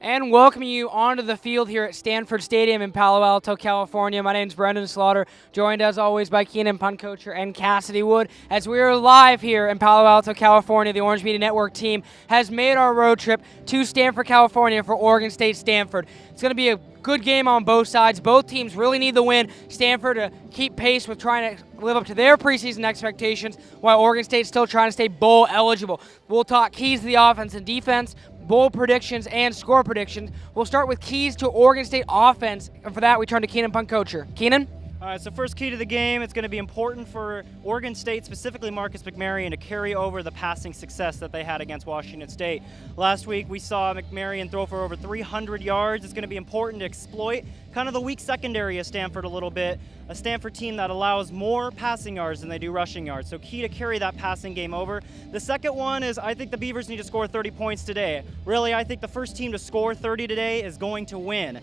And welcoming you onto the field here at Stanford Stadium in Palo Alto, California. My name is Brendan Slaughter, joined as always by Keenan Puncocher and Cassidy Wood. As we are live here in Palo Alto, California, the Orange Media Network team has made our road trip to Stanford, California for Oregon State Stanford. It's going to be a good game on both sides. Both teams really need the win. Stanford to keep pace with trying to live up to their preseason expectations, while Oregon State's still trying to stay bowl eligible. We'll talk keys to the offense and defense, bowl predictions, and score predictions. We'll start with keys to Oregon State offense, and for that we turn to Keenan Puncocher. Keenan? All right, so first key to the game, it's going to be important for Oregon State, specifically Marcus McMaryion, to carry over the passing success that they had against Washington State. Last week we saw McMaryion throw for over 300 yards. It's going to be important to exploit kind of the weak secondary of Stanford a little bit, a Stanford team that allows more passing yards than they do rushing yards. So key to carry that passing game over. The second one is I think the Beavers need to score 30 points today. Really, I think the first team to score 30 today is going to win.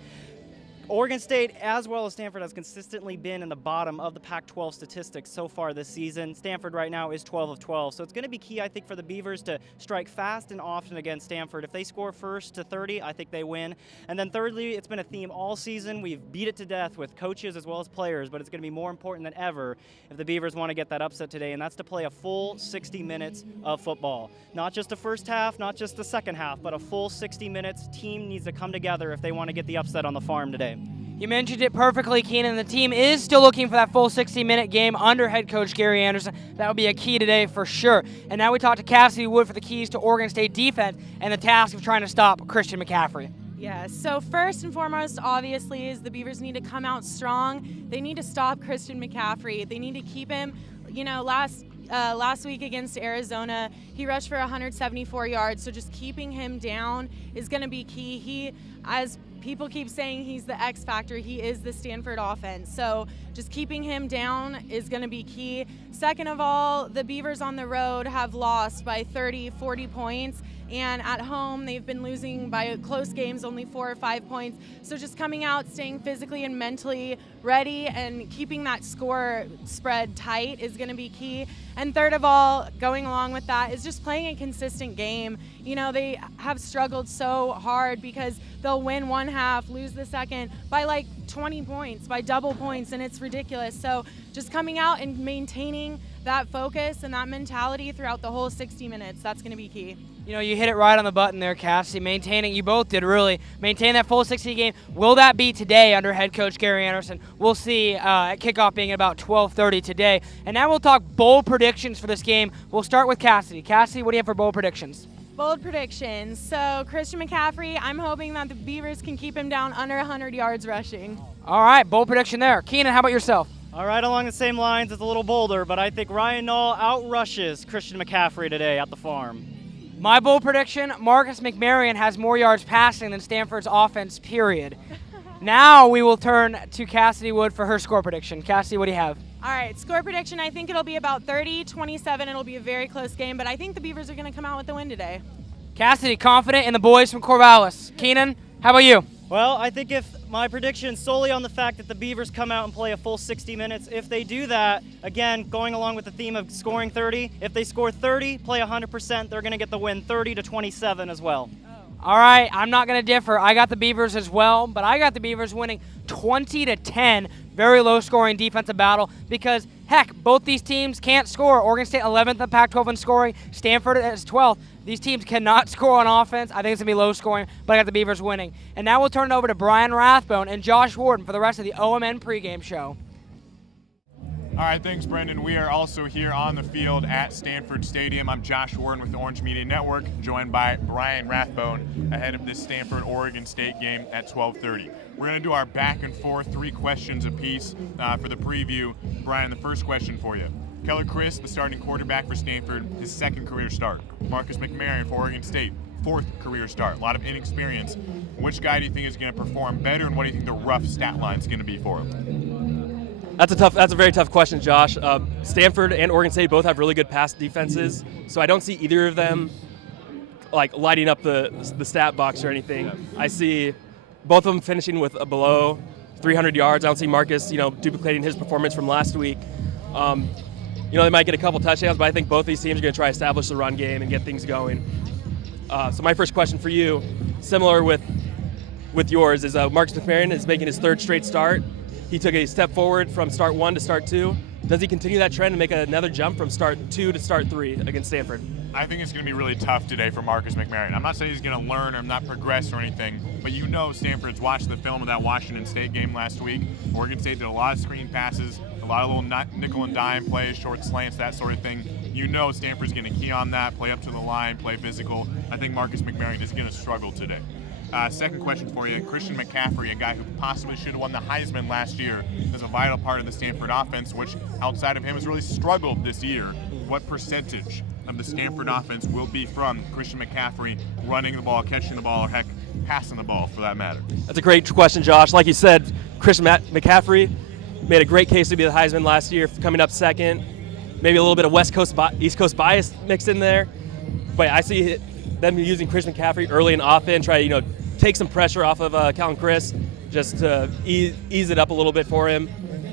Oregon State, as well as Stanford, has consistently been in the bottom of the Pac-12 statistics so far this season. Stanford right now is 12 of 12. So it's going to be key, I think, for the Beavers to strike fast and often against Stanford. If they score first to 30, I think they win. And then thirdly, it's been a theme all season. We've beat it to death with coaches as well as players, but it's going to be more important than ever if the Beavers want to get that upset today, and that's to play a full 60 minutes of football. Not just the first half, not just the second half, but a full 60 minutes. Team needs to come together if they want to get the upset on the farm today. You mentioned it perfectly, Keenan. The team is still looking for that full 60-minute game under head coach Gary Anderson. That will be a key today for sure. And now we talk to Cassidy Wood for the keys to Oregon State defense and the task of trying to stop Christian McCaffrey. Yeah, so first and foremost, obviously, is the Beavers need to come out strong. They need to stop Christian McCaffrey. They need to keep him, last week against Arizona, he rushed for 174 yards, so just keeping him down is going to be key. He, as people keep saying, he's the X factor. He is the Stanford offense, so just keeping him down is going to be key. Second of all, the Beavers on the road have lost by 30, 40 points, and at home they've been losing by close games, only 4 or 5 points. So just coming out, staying physically and mentally ready, and keeping that score spread tight is going to be key. And third of all, going along with that, is just playing a consistent game. You know, they have struggled so hard because they'll win one half, lose the second by like 20 points, by double points, and it's ridiculous. So just coming out and maintaining that focus and that mentality throughout the whole 60 minutes, that's going to be key. You know, you hit it right on the button there, Cassie. You both did really, maintain that full 60 game. Will that be today under head coach Gary Anderson? We'll see at kickoff being about 12:30 today. And now we'll talk bowl predictions for this game. We'll start with Cassidy. Cassidy, what do you have for bowl predictions? Bold predictions. So Christian McCaffrey, I'm hoping that the Beavers can keep him down under 100 yards rushing. All right, bold prediction there. Keenan, how about yourself? All right, along the same lines, it's a little bolder, but I think Ryan Nall outrushes Christian McCaffrey today at the farm. My bold prediction, Marcus McMaryion has more yards passing than Stanford's offense, period. Now we will turn to Cassidy Wood for her score prediction. Cassidy, what do you have? All right, score prediction, I think it'll be about 30-27. It'll be a very close game, but I think the Beavers are going to come out with the win today. Cassidy, confident in the boys from Corvallis. Keenan, how about you? Well, I think if my prediction solely on the fact that the Beavers come out and play a full 60 minutes, if they do that, again, going along with the theme of scoring 30, if they score 30, play 100%, they're going to get the win 30-27 as well. All right, I'm not going to differ. I got the Beavers as well, but I got the Beavers winning 20-10. Very low-scoring defensive battle because, heck, both these teams can't score. Oregon State 11th in the Pac-12 in scoring. Stanford is 12th. These teams cannot score on offense. I think it's going to be low-scoring, but I got the Beavers winning. And now we'll turn it over to Brian Rathbone and Josh Warden for the rest of the OMN pregame show. All right, thanks, Brendan. We are also here on the field at Stanford Stadium. I'm Josh Warden with the Orange Media Network, joined by Brian Rathbone ahead of this Stanford-Oregon State game at 12:30. We're going to do our back and forth 3 questions apiece for the preview. Brian, the first question for you. Keller Chris, the starting quarterback for Stanford, his 2nd career start. Marcus McMaryion for Oregon State, 4th career start. A lot of inexperience. Which guy do you think is going to perform better, and what do you think the rough stat line is going to be for him? That's a very tough question, Josh. Stanford and Oregon State both have really good pass defenses, so I don't see either of them like lighting up the stat box or anything. I see both of them finishing with below 300 yards. I don't see Marcus, duplicating his performance from last week. They might get a couple touchdowns, but I think both these teams are going to try to establish the run game and get things going. So my first question for you, similar with with yours is Marcus McMaryion is making his third straight start. He took a step forward from start 1 to start 2. Does he continue that trend and make another jump from start 2 to start 3 against Stanford? I think it's going to be really tough today for Marcus McMaryion. I'm not saying he's going to learn or not progress or anything, but you know Stanford's watched the film of that Washington State game last week. Oregon State did a lot of screen passes, a lot of little nickel and dime plays, short slants, that sort of thing. You know Stanford's going to key on that, play up to the line, play physical. I think Marcus McMaryion is going to struggle today. Second question for you, Christian McCaffrey, a guy who possibly should have won the Heisman last year, is a vital part of the Stanford offense, which outside of him has really struggled this year. What percentage of the Stanford offense will be from Christian McCaffrey running the ball, catching the ball, or heck, passing the ball for that matter? That's a great question, Josh. Like you said, Christian McCaffrey made a great case to be the Heisman last year, coming up second. Maybe a little bit of West Coast, East Coast bias mixed in there. But I see them using Christian McCaffrey early in offense, try to take some pressure off of Calvin Chris, just to ease it up a little bit for him.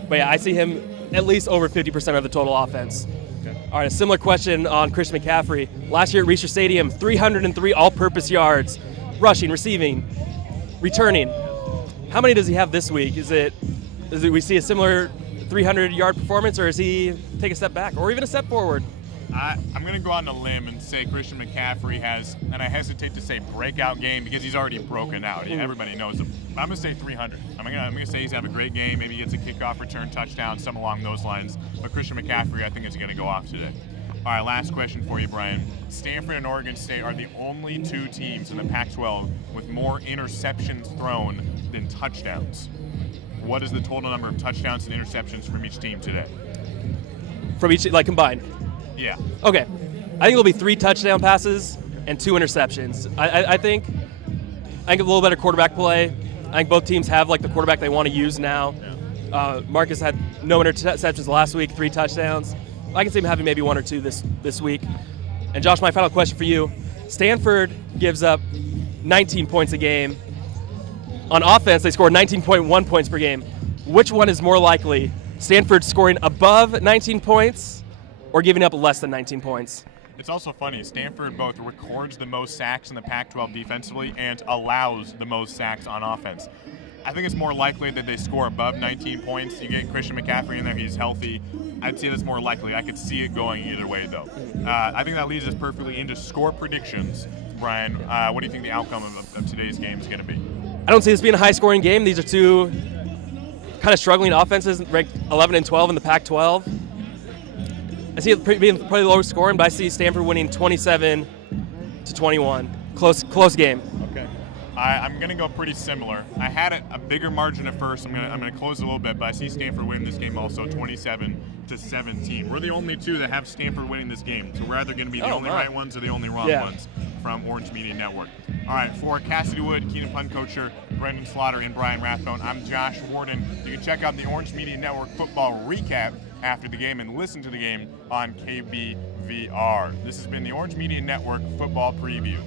But yeah, I see him at least over 50% of the total offense. Okay. All right, a similar question on Christian McCaffrey. Last year at Research Stadium, 303 all-purpose yards, rushing, receiving, returning. How many does he have this week? Is it we see a similar 300-yard performance, or does he take a step back, or even a step forward? I'm going to go on a limb and say Christian McCaffrey has, and I hesitate to say breakout game because he's already broken out. Everybody knows him. I'm going to say 300. I'm going to say he's having a great game. Maybe he gets a kickoff, return, touchdown, something along those lines. But Christian McCaffrey, I think, is going to go off today. All right, last question for you, Brian. Stanford and Oregon State are the only two teams in the Pac-12 with more interceptions thrown than touchdowns. What is the total number of touchdowns and interceptions from each team today? From each, like combined? Yeah. Okay. I think it'll be 3 touchdown passes and 2 interceptions. I think a little better quarterback play. I think both teams have the quarterback they want to use now. Yeah. Marcus had no interceptions last week, 3 touchdowns. I can see him having maybe 1 or 2 this week. And Josh, my final question for you. Stanford gives up 19 points a game. On offense, they score 19.1 points per game. Which one is more likely? Stanford scoring above 19 points or giving up less than 19 points? It's also funny, Stanford both records the most sacks in the Pac-12 defensively and allows the most sacks on offense. I think it's more likely that they score above 19 points. You get Christian McCaffrey in there, he's healthy. I'd say that's more likely. I could see it going either way, though. I think that leads us perfectly into score predictions. Brian, what do you think the outcome of today's game is going to be? I don't see this being a high-scoring game. These are two kind of struggling offenses, ranked 11 and 12 in the Pac-12. I see it being probably lower scoring, but I see Stanford winning 27-21. Close game. Okay. I'm going to go pretty similar. I had a bigger margin at first. I'm going to close a little bit, but I see Stanford winning this game also 27-17. We're the only two that have Stanford winning this game, so we're either going to be the only right ones or the only wrong ones from Orange Media Network. All right, for Cassidy Wood, Keenan Puncoacher, Brendan Slaughter, and Brian Rathbone, I'm Josh Warden. You can check out the Orange Media Network football recap after the game and listen to the game on KBVR. This has been the Orange Media Network football preview.